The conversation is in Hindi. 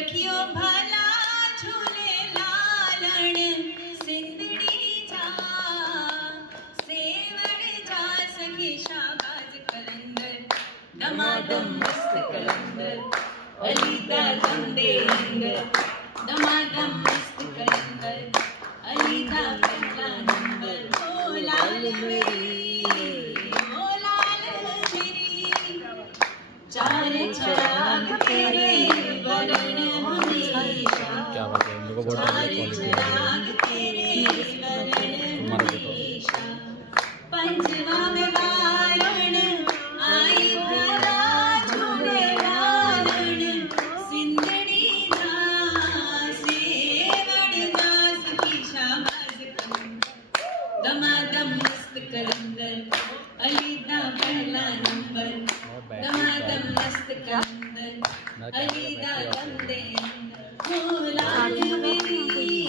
रखियो भला झूले लालण सिंदड़ी जा सेवण जा सखी शाबाज कलंदर दमादम मस्त कलंदर अलीदा दंदे अंदर दमादम मस्त कलंदर अलीदा पहला नंबर ओ लाल मेरी ओ लाल मेरी चार चिराग तेरे वरण हमेशा क्या बात है, इन लोगों को चार चिराग तेरे वरण हमेशा पंचवा में वारण आई भला झूले लालण सिंदड़ी ना सेवण दास की शाबाज दमादम मस्त कलंदर अलीदा पहला नंबर दमादम मस्त कलंदर अलीदा दंदे अंदर ओ लाल मेरी